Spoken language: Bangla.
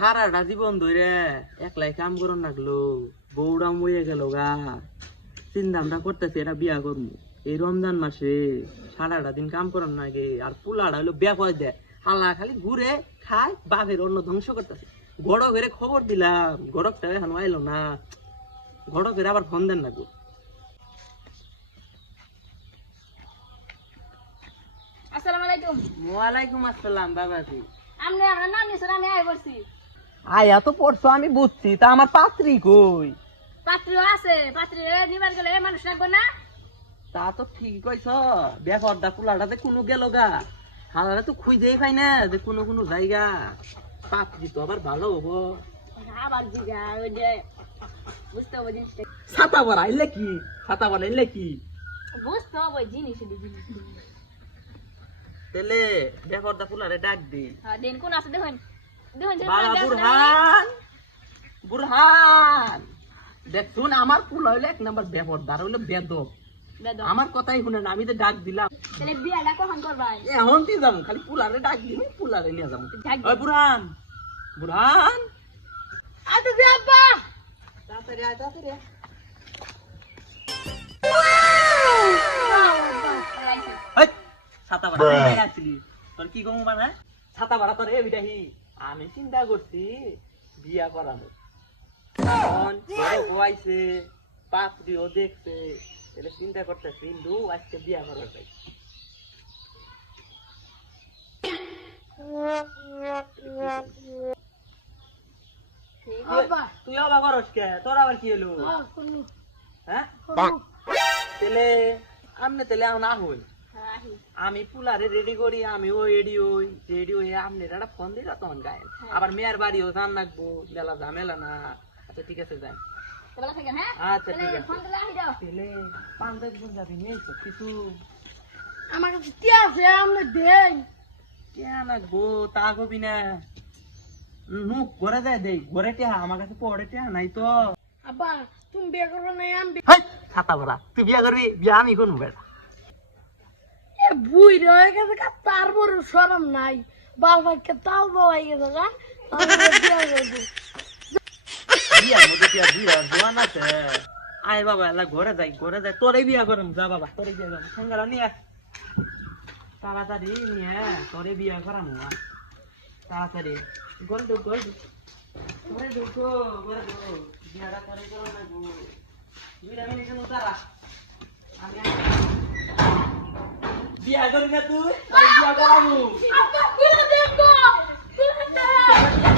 সারাটা জীবন ধরে একলাই কাম করন লাগলো, বউরা মরে গেল গা, চিন্তা আমরা করতেছি এটা বিয়া করবো। এই রমজান মাসে সারাটা দিন কাম করার নাগে, আর পোলাটা হইলো বেপয় দেয়, হালা খালি ঘুরে খায়, বাপের অন্য ধ্বংস করতেছে। গড়কের খবর দিলাম, গড়কটা এখন আইলো না, গড়কের আবার ফোন দেন না গো। আসসালামু আলাইকুম। ওয়ালাইকুম আসসালাম বাবাজি। আমনে আমরা নাম নিছেন, আমি আই বলছি। আয়া তো পড়ছো আমি বুঝছি, তা আমার পাত্রী কই? পাত্রীও আছে, পাত্রী নিবার গেলে মানুষ রাখবো না। তা তো ঠিক কইছ, বেপরদা পোলাটাতে কোনো গেল গা, হালারে তো খুঁজেই পাই না যে কোনো জায়গা। পাত্রী তো আবার ভালো হবো। আবার জিগা ওই যে বুঝতে হবে জিনিসটা, ছাতা বাড়াইলে কি, ছাতা বাড়াইলে কি বুঝতে হবে জিনিস তেলে বেপরদা পোলারে ডাক দি। হ্যাঁ দিন কোন আছে দেখুন দেখুন বাবা বুরহান, বুরহান দেখুন, আমার পোলা হইলে এক নাম্বার বেপরদার, হইলো বেদব, আমার কথাই শুনে না, আমি তো ডাক দিলাম। তাহলে বিয়াটা কখন করবাই? এখন তুই যাবো, খালি পোলারে ডাক দিবি, পোলারে নিয়ে যাবো। ওই বুরহান, বুরহান আচ্ছা যে আব্বা তাড়াতাড়ি আয়, তাড়াতাড়ি আয়। এই, ছাতা ভাড়া কোথায় আসছিলি? তোর কি কম মানে ছাতা ভাড়া তোর এ বিদাহি? আমি চিন্তা করছি বিয়া করানো, এখন বউ আইছে, পাত্রীও দেখছে, তাহলে চিন্তা করতেছি লু আজকে বিয়া করা যায়। তুই অবাক করস কে? তোর আবার কি হলো? হ্যাঁ তেলে আমনে তেলে এখন আহুন, আমি পুলারে রেডি করি, আমি ওই রেডি হয়ে আপনি একটা ফোন দিলা তখন গায়ে, আবার মেয়ের বাড়িও জান রাখবো, মেলা ঝামেলা না। আচ্ছা ঠিক আছে যাই। আচ্ছা ঠিক আছে। তেলে পাঞ্জাব গুঞ্জাবি নেই তো কিছু? আমার কাছে কি আছে আমরা দেই কেন রাখবো তা কবি না, নুক ঘরে যায় দেই, ঘরে টেহা আমার কাছে পড়ে টেহা নাই তো। আব্বা তুমি বিয়ে করবে না আমি ছাতা ভরা, তুই বিয়া করবি? বিয়া আমি করবো বেটা। এ বুই রয়ে গেছে কা, তার বড় শরম নাই, বাবাকে তাল বলাই গেছে না, বিয়ার মধ্যে কি আর বিয়া জোয়ান আছে? আয় বাবা এলা ঘরে যাই, ঘরে যাই, তোরে বিয়া করম, যা বাবা তোরে বিয়া করম, সঙ্গে নিয়ে তাড়াতাড়ি নিয়ে তোরে বিয়া করাম, তাড়াতাড়ি ঘরে ঢুক, ঘরে ঢুক, ঘরে ঢুক, ঘরে ঢুক, বিয়াটা তোরে করো না গো, 2 মিনিট তারা আমি বিয়া করি না, তুই বিয়া করামু।